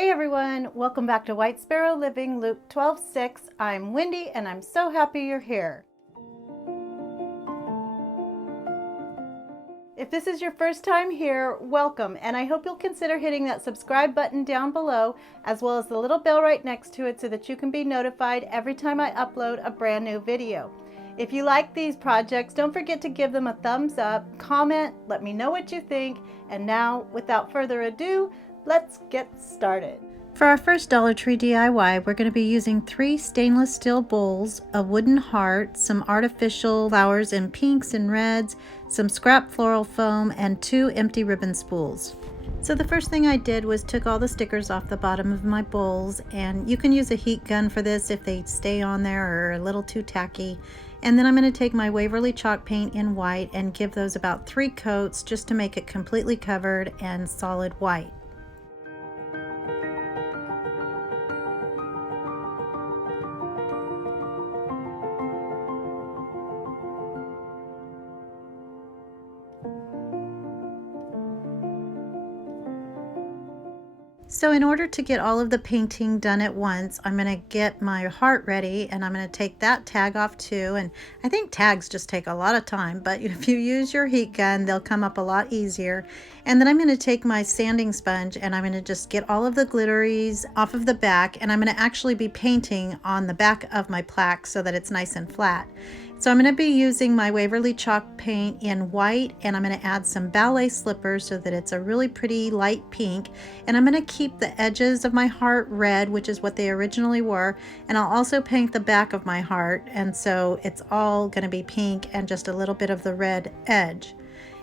Hey everyone, welcome back to White Sparrow Living, Luke 12:6. I'm Wendy and I'm so happy you're here. If this is your first time here, welcome, and I hope you'll consider hitting that subscribe button down below as well as the little bell right next to it so that you can be notified every time I upload a brand new video. If you like these projects, don't forget to give them a thumbs up, comment, let me know what you think, and now, without further ado, let's get started. For our first Dollar Tree DIY, we're going to be using 3 stainless steel bowls, a wooden heart, some artificial flowers in pinks and reds, some scrap floral foam, and 2 empty ribbon spools. So the first thing I did was took all the stickers off the bottom of my bowls, and you can use a heat gun for this if they stay on there or are a little too tacky. And then I'm going to take my Waverly chalk paint in white and give those about 3 coats just to make it completely covered and solid white. So in order to get all of the painting done at once, I'm going to get my heart ready, and I'm going to take that tag off too. And I think tags just take a lot of time, but if you use your heat gun, they'll come up a lot easier. And then I'm going to take my sanding sponge and I'm going to just get all of the glitteries off of the back, and I'm going to actually be painting on the back of my plaque so that it's nice and flat. So I'm going to be using my Waverly chalk paint in white, and I'm going to add some ballet slippers so that it's a really pretty light pink. And I'm going to keep the edges of my heart red, which is what they originally were, and I'll also paint the back of my heart, and so it's all going to be pink and just a little bit of the red edge.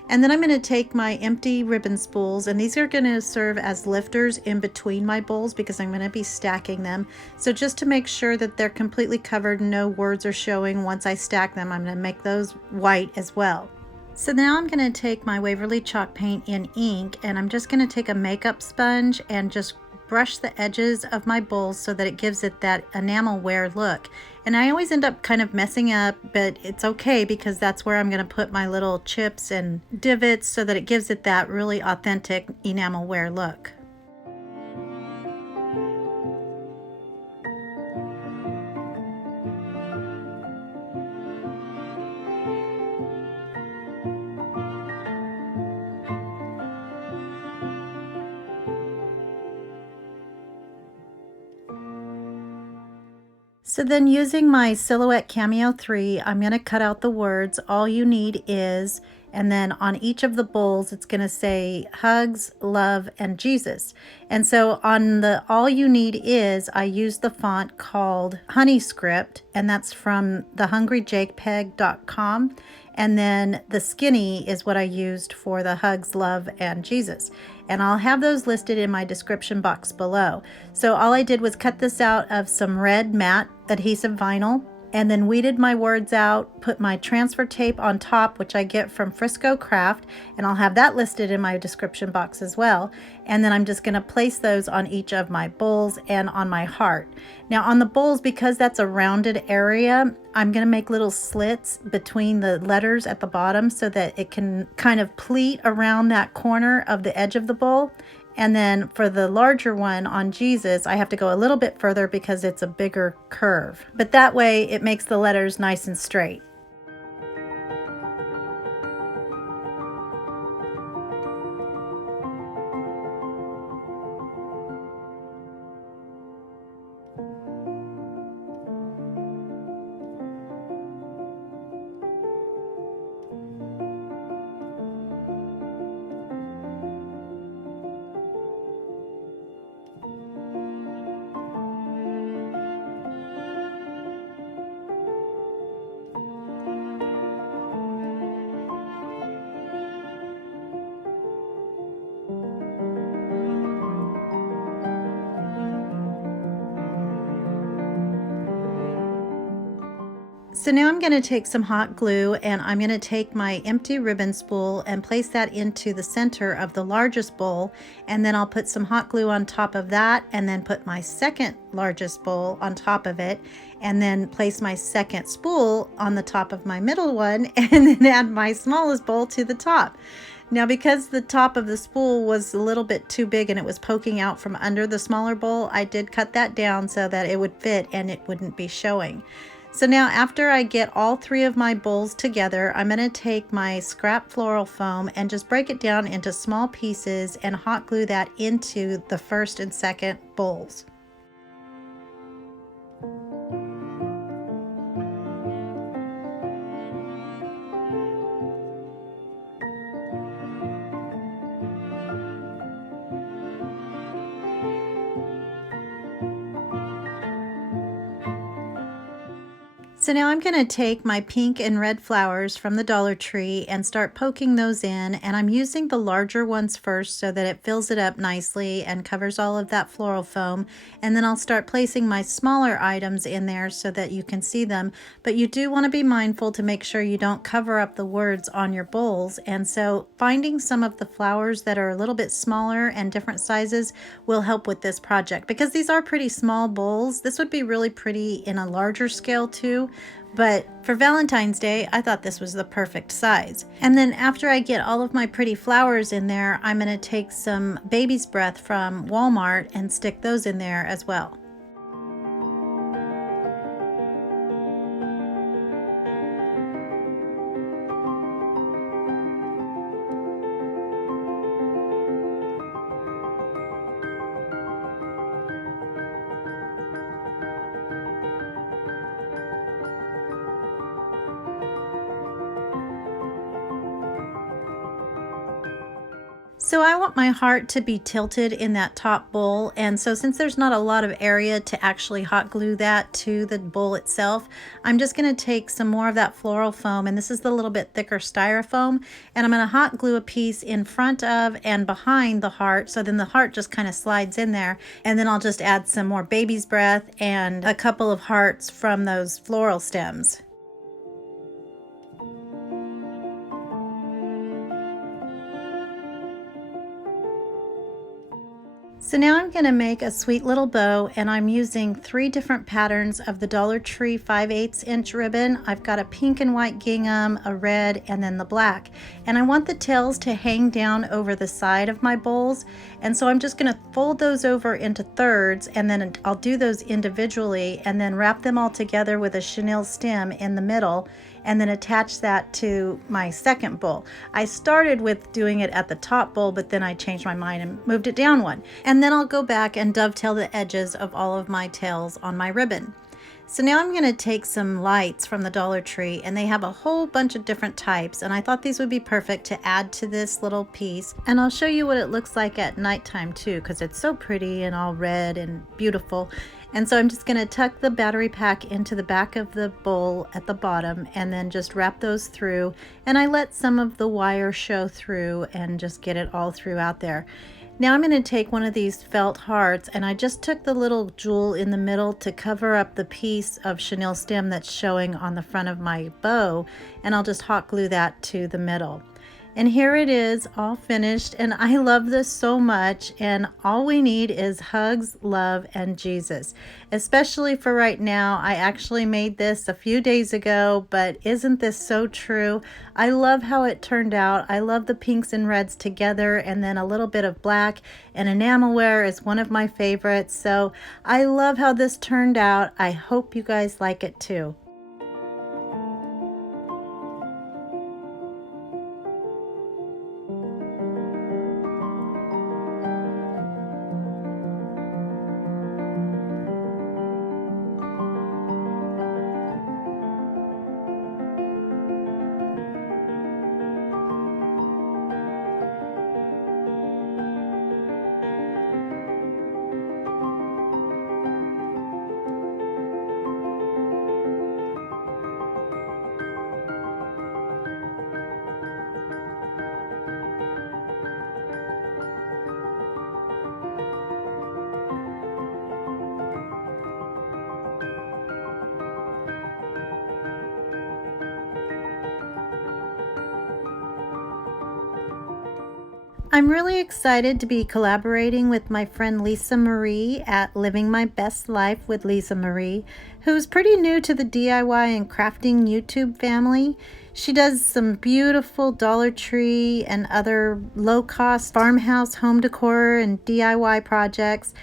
And then I'm going to take my empty ribbon spools, and these are going to serve as lifters in between my bowls because I'm going to be stacking them. So just to make sure that they're completely covered, no words are showing once I stack them, I'm going to make those white as well. So now I'm going to take my Waverly chalk paint in ink, and I'm just going to take a makeup sponge and just brush the edges of my bowls so that it gives it that enamel wear look. And I always end up kind of messing up, but it's okay because that's where I'm going to put my little chips and divots so that it gives it that really authentic enamel wear look. So then using my Silhouette Cameo 3, I'm going to cut out the words, "All you need is," and then on each of the bowls it's going to say hugs, love, and Jesus. And so on the "All you need is," I used the font called Honey Script, and that's from thehungryjpeg.com. And then the skinny is what I used for the hugs, love, and Jesus. And I'll have those listed in my description box below. So all I did was cut this out of some red matte adhesive vinyl, and then weeded my words out, put my transfer tape on top, which I get from Frisco Craft, and I'll have that listed in my description box as well. And then I'm just going to place those on each of my bowls and on my heart. Now on the bowls, because that's a rounded area, I'm going to make little slits between the letters at the bottom so that it can kind of pleat around that corner of the edge of the bowl. And then for the larger one on Jesus, I have to go a little bit further because it's a bigger curve. But that way it makes the letters nice and straight. So now I'm going to take some hot glue, and I'm going to take my empty ribbon spool and place that into the center of the largest bowl, and then I'll put some hot glue on top of that, and then put my second largest bowl on top of it, and then place my second spool on the top of my middle one, and then add my smallest bowl to the top. Now, because the top of the spool was a little bit too big and it was poking out from under the smaller bowl, I did cut that down so that it would fit and it wouldn't be showing. So now after I get all three of my bowls together, I'm going to take my scrap floral foam and just break it down into small pieces and hot glue that into the first and second bowls. So now I'm going to take my pink and red flowers from the Dollar Tree and start poking those in, and I'm using the larger ones first so that it fills it up nicely and covers all of that floral foam, and then I'll start placing my smaller items in there so that you can see them. But you do want to be mindful to make sure you don't cover up the words on your bowls, and so finding some of the flowers that are a little bit smaller and different sizes will help with this project, because these are pretty small bowls. This would be really pretty in a larger scale too. But for Valentine's Day, I thought this was the perfect size. And then after I get all of my pretty flowers in there, I'm going to take some baby's breath from Walmart and stick those in there as well. So I want my heart to be tilted in that top bowl, and so since there's not a lot of area to actually hot glue that to the bowl itself, I'm just going to take some more of that floral foam, and this is the little bit thicker styrofoam, and I'm going to hot glue a piece in front of and behind the heart, so then the heart just kind of slides in there, and then I'll just add some more baby's breath and a couple of hearts from those floral stems. So now I'm going to make a sweet little bow, and I'm using 3 different patterns of the Dollar Tree 5/8 inch ribbon. I've got a pink and white gingham, a red, and then the black. And I want the tails to hang down over the side of my bowls. And so I'm just going to fold those over into thirds, and then I'll do those individually and then wrap them all together with a chenille stem in the middle, and then attach that to my second bowl. I started with doing it at the top bowl, but then I changed my mind and moved it down one. And then I'll go back and dovetail the edges of all of my tails on my ribbon. So now I'm going to take some lights from the Dollar Tree, and they have a whole bunch of different types, and I thought these would be perfect to add to this little piece. And I'll show you what it looks like at nighttime too, because it's so pretty and all red and beautiful. And so I'm just going to tuck the battery pack into the back of the bowl at the bottom, and then just wrap those through, and I let some of the wire show through and just get it all throughout there. Now I'm going to take one of these felt hearts, and I just took the little jewel in the middle to cover up the piece of chenille stem that's showing on the front of my bow, and I'll just hot glue that to the middle. And here it is, all finished, and I love this so much, and all we need is hugs, love, and Jesus. Especially for right now. I actually made this a few days ago, but isn't this so true? I love how it turned out. I love the pinks and reds together, and then a little bit of black, and enamelware is one of my favorites. So I love how this turned out. I hope you guys like it too. I'm really excited to be collaborating with my friend Lisa Marie at Living My Best Life with Lisa Marie, who's pretty new to the DIY and crafting YouTube family. She does some beautiful Dollar Tree and other low-cost farmhouse home decor and DIY projects.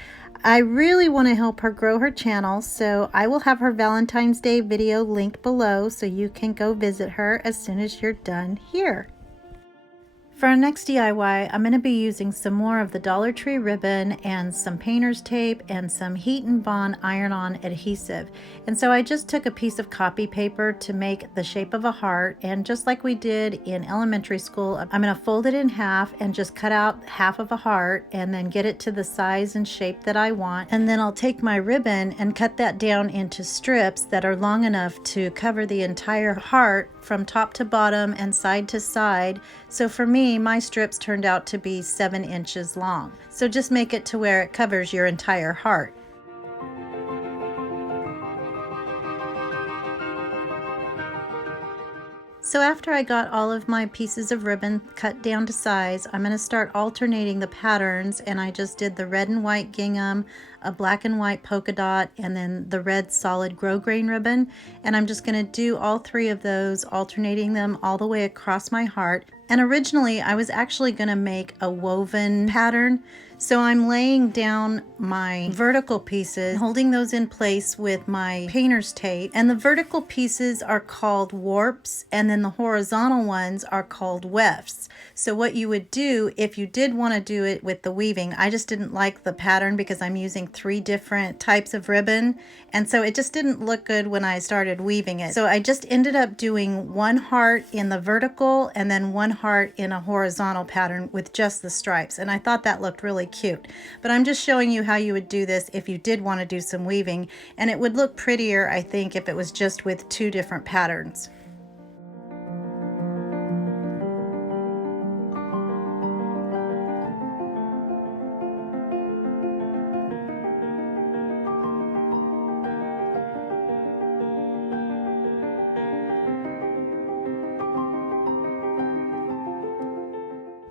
I really want to help her grow her channel, so I will have her Valentine's Day video linked below so you can go visit her as soon as you're done here. For our next DIY, I'm going to be using some more of the Dollar Tree ribbon and some painter's tape and some Heat and Bond iron-on adhesive. And so I just took a piece of copy paper to make the shape of a heart, and just like we did in elementary school, I'm going to fold it in half and just cut out half of a heart and then get it to the size and shape that I want. And then I'll take my ribbon and cut that down into strips that are long enough to cover the entire heart from top to bottom and side to side. So for me, my strips turned out to be 7 inches long. So just make it to where it covers your entire heart. So after I got all of my pieces of ribbon cut down to size, I'm going to start alternating the patterns, and I just did the red and white gingham, a black and white polka dot, and then the red solid grosgrain ribbon. And I'm just going to do all 3 of those, alternating them all the way across my heart. And originally I was actually going to make a woven pattern. So I'm laying down my vertical pieces, holding those in place with my painter's tape. And the vertical pieces are called warps, and then the horizontal ones are called wefts. So what you would do if you did want to do it with the weaving, I just didn't like the pattern because I'm using 3 different types of ribbon. And so it just didn't look good when I started weaving it. So I just ended up doing 1 heart in the vertical and then 1 heart in a horizontal pattern with just the stripes. And I thought that looked really cute. But I'm just showing you how you would do this if you did want to do some weaving. And it would look prettier, I think, if it was just with 2 different patterns.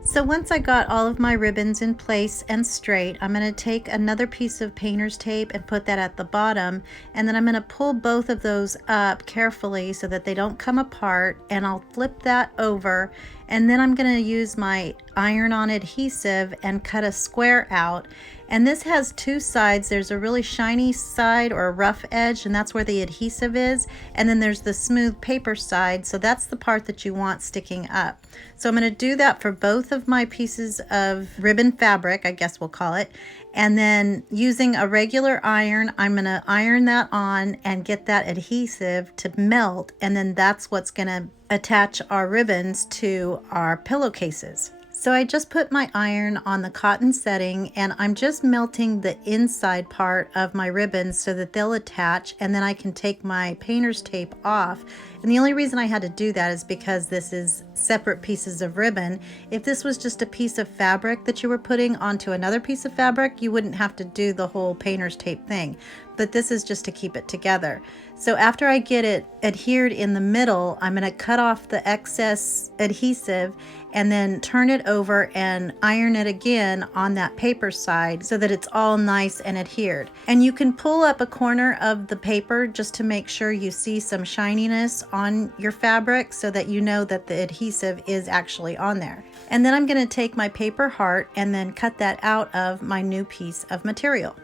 So once I got all of my ribbons in place and straight, I'm going to take another piece of painter's tape and put that at the bottom, and then I'm going to pull both of those up carefully so that they don't come apart, and I'll flip that over, and then I'm going to use my iron-on adhesive and cut a square out. And this has 2 sides. There's a really shiny side or a rough edge, and that's where the adhesive is. And then there's the smooth paper side, so that's the part that you want sticking up. So I'm going to do that for both of my pieces of ribbon fabric, I guess we'll call it. And then using a regular iron, I'm going to iron that on and get that adhesive to melt, and then that's what's going to attach our ribbons to our pillowcases. So I just put my iron on the cotton setting, and I'm just melting the inside part of my ribbons so that they'll attach, and then I can take my painter's tape off. And the only reason I had to do that is because this is separate pieces of ribbon. If this was just a piece of fabric that you were putting onto another piece of fabric, you wouldn't have to do the whole painter's tape thing. But this is just to keep it together. So after I get it adhered in the middle, I'm going to cut off the excess adhesive and then turn it over and iron it again on that paper side so that it's all nice and adhered. And you can pull up a corner of the paper just to make sure you see some shininess on your fabric so that you know that the adhesive is actually on there. And then I'm going to take my paper heart and then cut that out of my new piece of material.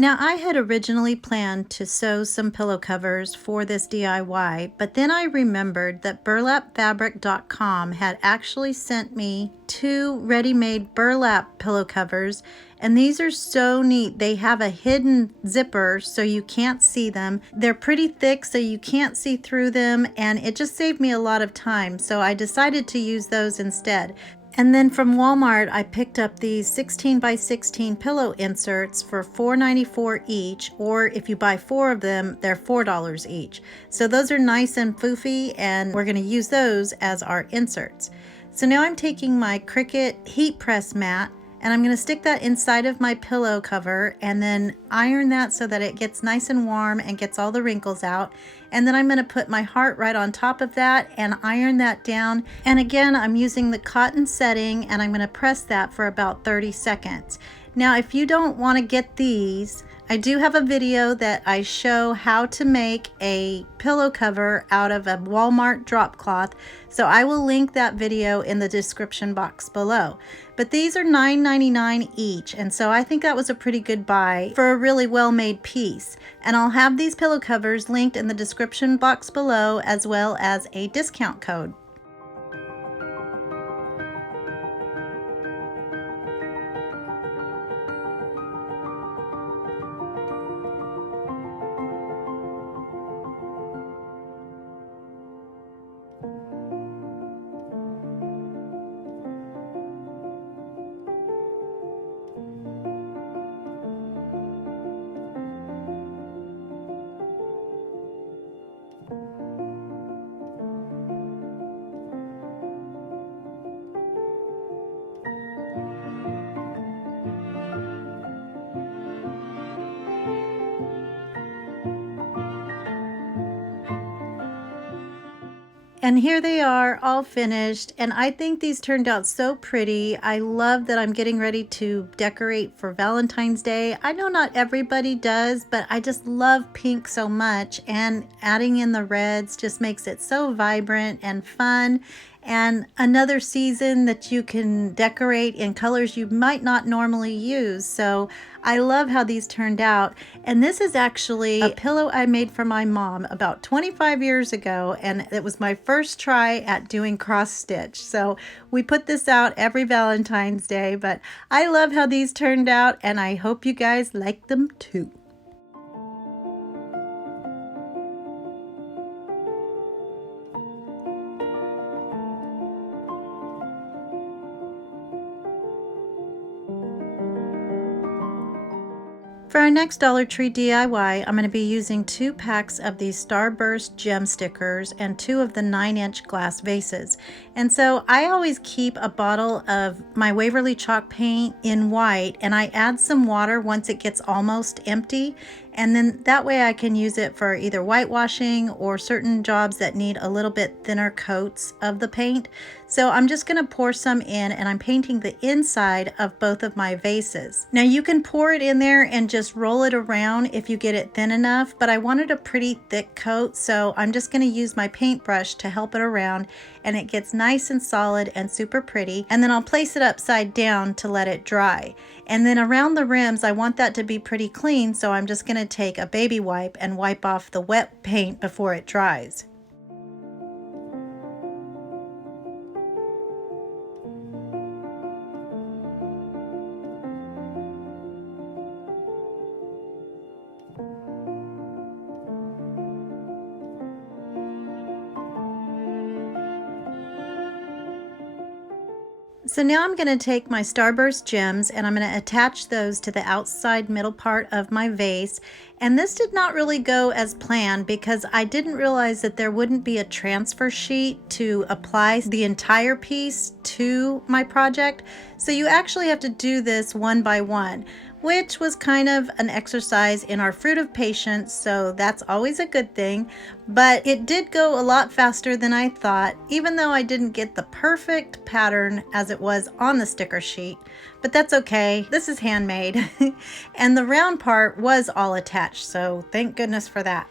Now, I had originally planned to sew some pillow covers for this DIY, but then I remembered that burlapfabric.com had actually sent me 2 ready-made burlap pillow covers, and these are so neat. They have a hidden zipper so you can't see them. They're pretty thick so you can't see through them, and it just saved me a lot of time, so I decided to use those instead. And then from Walmart, I picked up these 16 by 16 pillow inserts for $4.94 each, or if you buy 4 of them, they're $4 each. So those are nice and foofy, and we're going to use those as our inserts. So now I'm taking my Cricut heat press mat, and I'm going to stick that inside of my pillow cover and then iron that so that it gets nice and warm and gets all the wrinkles out. And then I'm going to put my heart right on top of that and iron that down. And again, I'm using the cotton setting, and I'm going to press that for about 30 seconds. Now, if you don't want to get these, I do have a video that I show how to make a pillow cover out of a Walmart drop cloth, so I will link that video in the description box below. But these are $9.99 each, and so I think that was a pretty good buy for a really well-made piece. And I'll have these pillow covers linked in the description box below, as well as a discount code. And here they are, all finished, and I think these turned out so pretty. I love that I'm getting ready to decorate for Valentine's Day. I know not everybody does, but I just love pink so much, and adding in the reds just makes it so vibrant and fun. And another season that you can decorate in colors you might not normally use. So I love how these turned out. And this is actually a pillow I made for my mom about 25 years ago, and it was my first try at doing cross stitch. So we put this out every Valentine's Day, but I love how these turned out, and I hope you guys like them too. For our next Dollar Tree DIY, I'm going to be using 2 packs of these Starburst gem stickers and 2 of the 9-inch glass vases. And so I always keep a bottle of my Waverly chalk paint in white, and I add some water once it gets almost empty. And then that way I can use it for either whitewashing or certain jobs that need a little bit thinner coats of the paint. So I'm just going to pour some in, and I'm painting the inside of both of my vases. Now you can pour it in there and just roll it around if you get it thin enough, but I wanted a pretty thick coat, so I'm just going to use my paintbrush to help it around, and it gets nice and solid and super pretty. And then I'll place it upside down to let it dry. And then around the rims, I want that to be pretty clean, so I'm just going to take a baby wipe and wipe off the wet paint before it dries. So now I'm going to take my Starburst gems and I'm going to attach those to the outside middle part of my vase. And this did not really go as planned because I didn't realize that there wouldn't be a transfer sheet to apply the entire piece to my project. So you actually have to do this one by one, which was kind of an exercise in our fruit of patience, so that's always a good thing. But it did go a lot faster than I thought, even though I didn't get the perfect pattern as it was on the sticker sheet. But that's okay, this is handmade. And the round part was all attached, so thank goodness for that.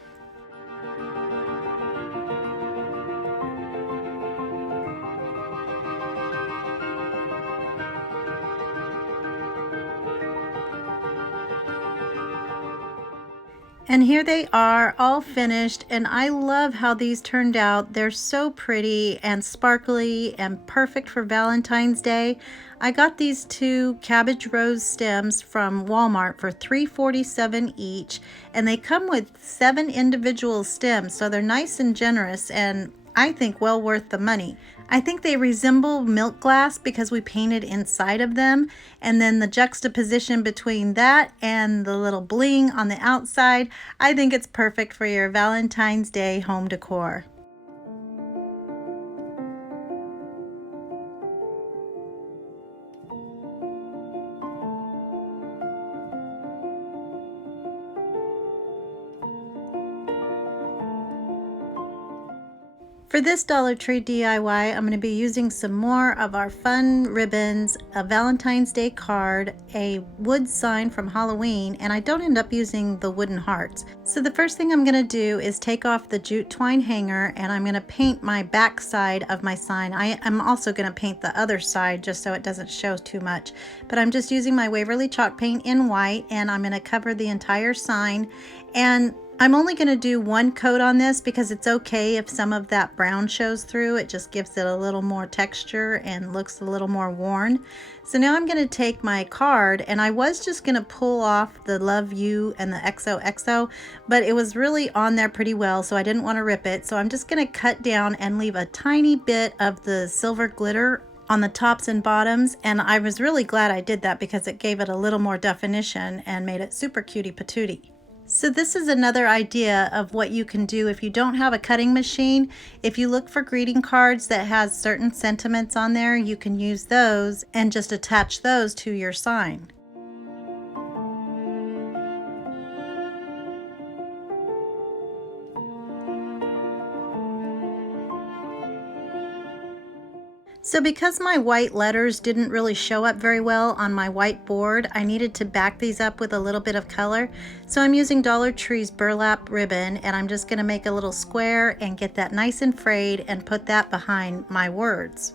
And here they are, all finished, and I love how these turned out. They're so pretty and sparkly and perfect for Valentine's Day. I got these two cabbage rose stems from Walmart for $3.47 each, and they come with 7 individual stems, so they're nice and generous, and I think well worth the money. I think they resemble milk glass because we painted inside of them, and then the juxtaposition between that and the little bling on the outside, I think it's perfect for your Valentine's Day home decor. For this Dollar Tree DIY, I'm going to be using some more of our fun ribbons, a Valentine's Day card, a wood sign from Halloween, and I don't end up using the wooden hearts. So the first thing I'm going to do is take off the jute twine hanger, and I'm going to paint my back side of my sign. I'm also going to paint the other side just so it doesn't show too much. But I'm just using my Waverly chalk paint in white, and I'm going to cover the entire sign. And I'm only going to do one coat on this because it's okay if some of that brown shows through. It just gives it a little more texture and looks a little more worn. So now I'm going to take my card, and I was just going to pull off the Love You and the XOXO, but it was really on there pretty well, so I didn't want to rip it. So I'm just going to cut down and leave a tiny bit of the silver glitter on the tops and bottoms, and I was really glad I did that because it gave it a little more definition and made it super cutie patootie. So this is another idea of what you can do if you don't have a cutting machine. If you look for greeting cards that has certain sentiments on there, you can use those and just attach those to your sign. So because my white letters didn't really show up very well on my white board, I needed to back these up with a little bit of color. So I'm using Dollar Tree's burlap ribbon, and I'm just going to make a little square and get that nice and frayed and put that behind my words.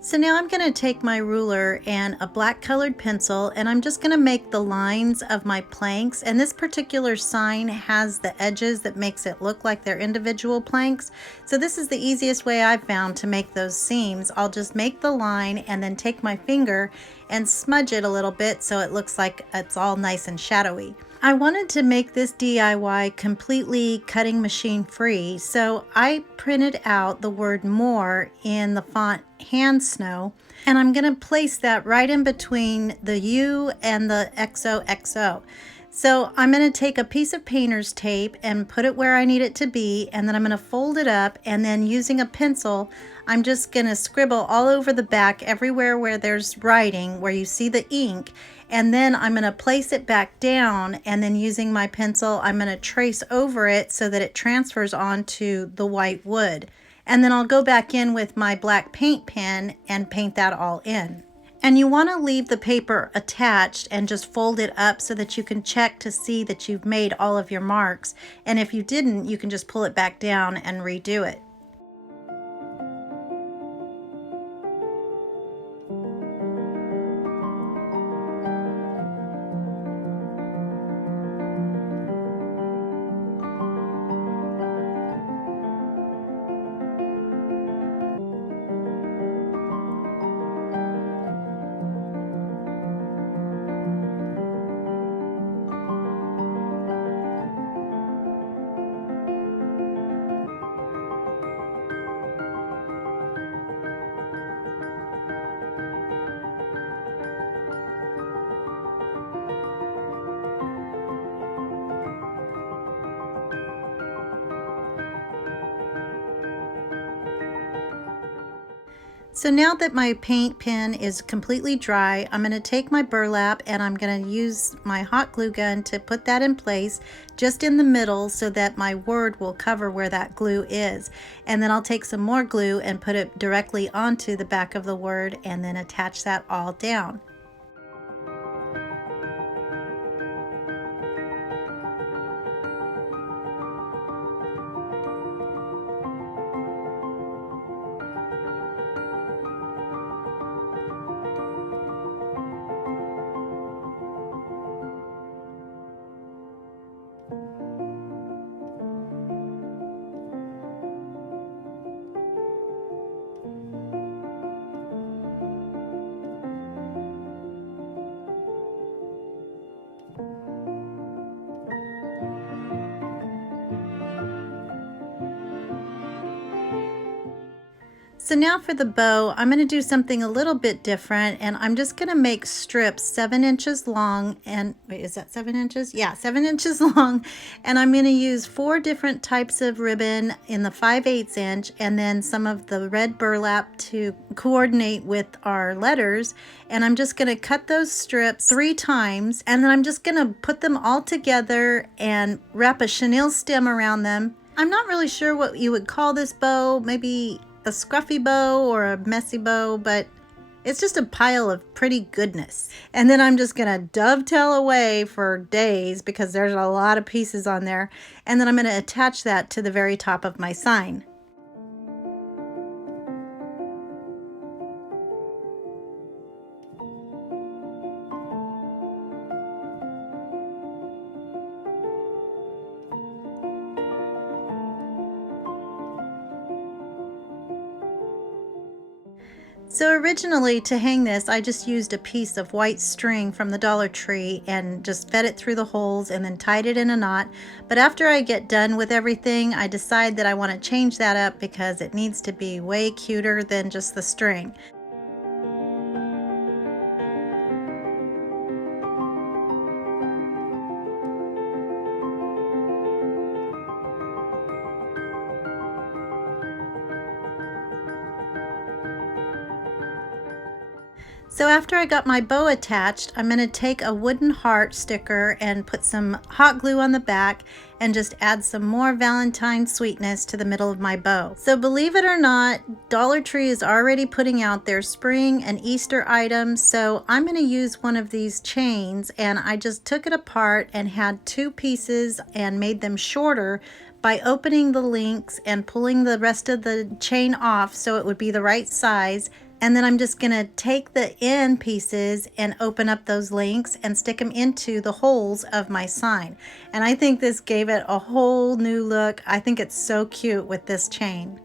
So now I'm going to take my ruler and a black colored pencil, and I'm just going to make the lines of my planks. And this particular sign has the edges that makes it look like they're individual planks. So this is the easiest way I've found to make those seams. I'll just make the line and then take my finger and smudge it a little bit so it looks like it's all nice and shadowy. I wanted to make this DIY completely cutting machine free, so I printed out the word more in the font Hand Snow, and I'm going to place that right in between the U and the XOXO. So I'm going to take a piece of painter's tape and put it where I need it to be, and then I'm going to fold it up, and then using a pencil, I'm just going to scribble all over the back everywhere where there's writing, where you see the ink, and then I'm going to place it back down, and then using my pencil, I'm going to trace over it so that it transfers onto the white wood. And then I'll go back in with my black paint pen and paint that all in. And you want to leave the paper attached and just fold it up so that you can check to see that you've made all of your marks. And if you didn't, you can just pull it back down and redo it. So now that my paint pen is completely dry, I'm going to take my burlap and I'm going to use my hot glue gun to put that in place just in the middle so that my word will cover where that glue is. And then I'll take some more glue and put it directly onto the back of the word and then attach that all down. So now for the bow, I'm going to do something a little bit different, and I'm just going to make strips 7 inches long, and wait, is that 7 inches? Yeah, 7 inches long, and I'm going to use 4 different types of ribbon in the 5/8 inch, and then some of the red burlap to coordinate with our letters, and I'm just going to cut those strips 3 times, and then I'm just going to put them all together and wrap a chenille stem around them. I'm not really sure what you would call this bow, maybe a scruffy bow or a messy bow, but it's just a pile of pretty goodness. And then I'm just gonna dovetail away for days because there's a lot of pieces on there, and then I'm gonna attach that to the very top of my sign. So originally, to hang this, I just used a piece of white string from the Dollar Tree and just fed it through the holes and then tied it in a knot. But after I get done with everything, I decide that I want to change that up because it needs to be way cuter than just the string. So after I got my bow attached, I'm going to take a wooden heart sticker and put some hot glue on the back and just add some more Valentine sweetness to the middle of my bow. So believe it or not, Dollar Tree is already putting out their spring and Easter items, so I'm going to use one of these chains, and I just took it apart and had 2 pieces and made them shorter by opening the links and pulling the rest of the chain off so it would be the right size. And then I'm just gonna take the end pieces and open up those links and stick them into the holes of my sign. And I think this gave it a whole new look. I think it's so cute with this chain.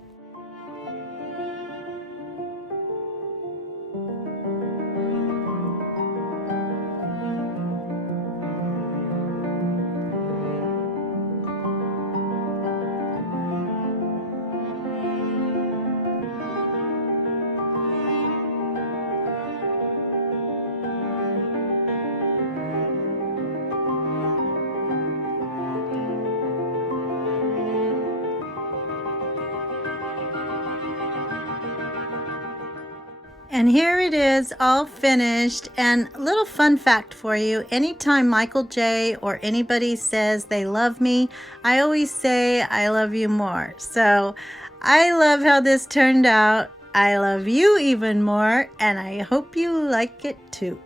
And here it is, all finished. And a little fun fact for you, anytime Michael J. or anybody says they love me, I always say I love you more. So I love how this turned out. I love you even more, and I hope you like it too.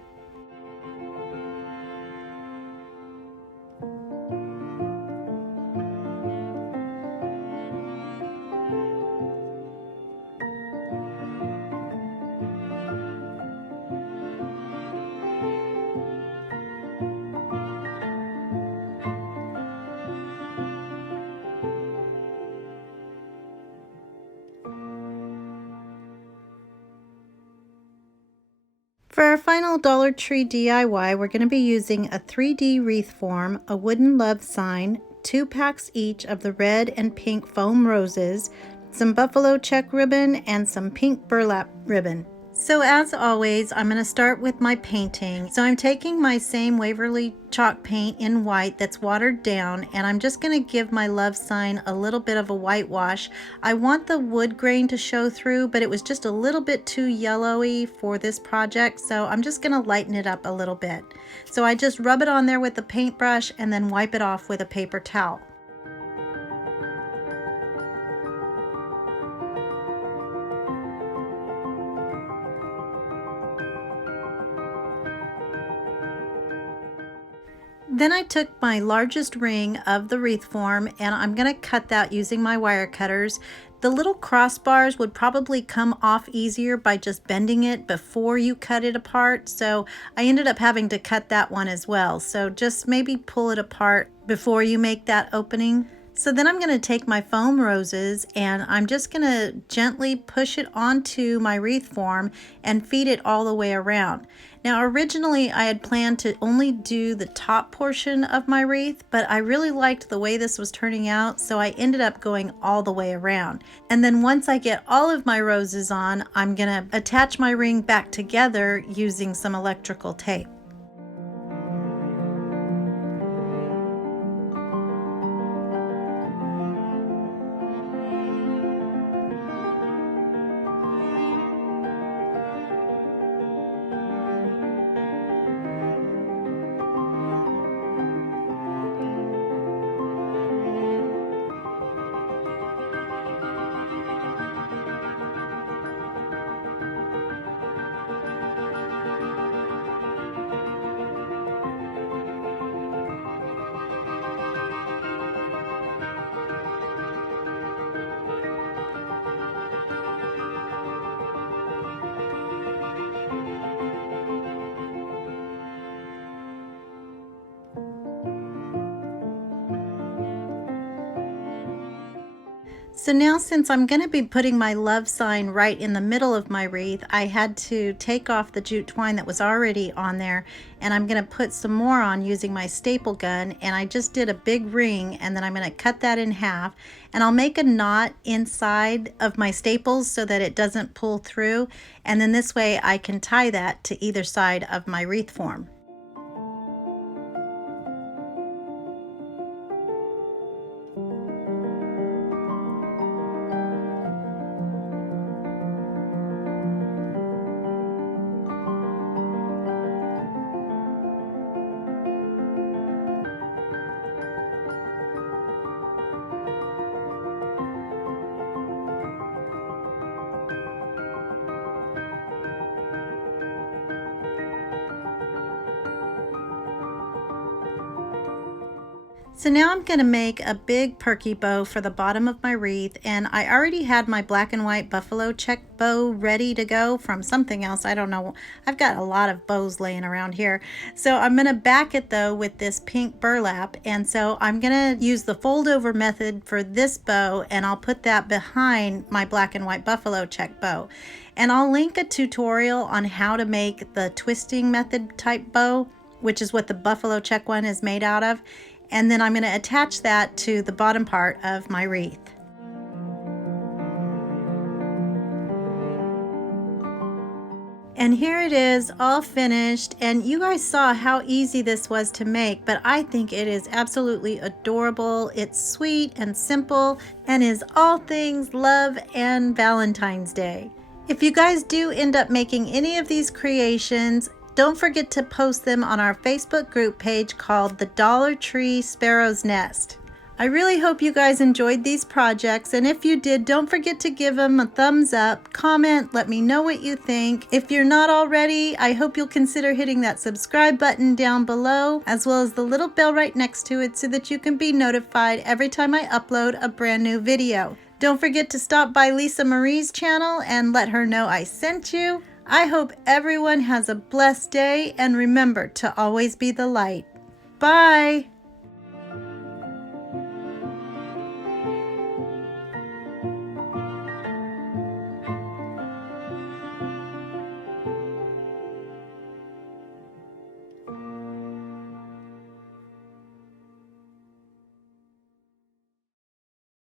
For our final Dollar Tree DIY, we're going to be using a 3D wreath form, a wooden love sign, 2 packs each of the red and pink foam roses, some buffalo check ribbon, and some pink burlap ribbon. So as always, I'm going to start with my painting. So I'm taking my same Waverly chalk paint in white that's watered down, and I'm just going to give my love sign a little bit of a whitewash. I want the wood grain to show through, but it was just a little bit too yellowy for this project, so I'm just going to lighten it up a little bit. So I just rub it on there with the paintbrush and then wipe it off with a paper towel. Then I took my largest ring of the wreath form and I'm going to cut that using my wire cutters. The little crossbars would probably come off easier by just bending it before you cut it apart, so I ended up having to cut that one as well. So just maybe pull it apart before you make that opening. So then I'm going to take my foam roses and I'm just going to gently push it onto my wreath form and feed it all the way around. Now originally I had planned to only do the top portion of my wreath, but I really liked the way this was turning out, so I ended up going all the way around. And then once I get all of my roses on, I'm going to attach my ring back together using some electrical tape. So now, since I'm going to be putting my love sign right in the middle of my wreath, I had to take off the jute twine that was already on there, and I'm going to put some more on using my staple gun. And I just did a big ring, and then I'm going to cut that in half, and I'll make a knot inside of my staples so that it doesn't pull through, and then this way I can tie that to either side of my wreath form. So now I'm going to make a big perky bow for the bottom of my wreath, and I already had my black and white buffalo check bow ready to go from something else. I don't know. I've got a lot of bows laying around here. So I'm going to back it though with this pink burlap, and so I'm going to use the fold over method for this bow, and I'll put that behind my black and white buffalo check bow. And I'll link a tutorial on how to make the twisting method type bow, which is what the buffalo check one is made out of. And then I'm going to attach that to the bottom part of my wreath. And here it is, all finished, and you guys saw how easy this was to make, but I think it is absolutely adorable. It's sweet and simple and is all things love and Valentine's Day. If you guys do end up making any of these creations, don't forget to post them on our Facebook group page called the Dollar Tree Sparrow's Nest. I really hope you guys enjoyed these projects, and if you did, don't forget to give them a thumbs up, comment, let me know what you think. If you're not already, I hope you'll consider hitting that subscribe button down below, as well as the little bell right next to it so that you can be notified every time I upload a brand new video. Don't forget to stop by Lisa Marie's channel and let her know I sent you. I hope everyone has a blessed day, and remember to always be the light. Bye!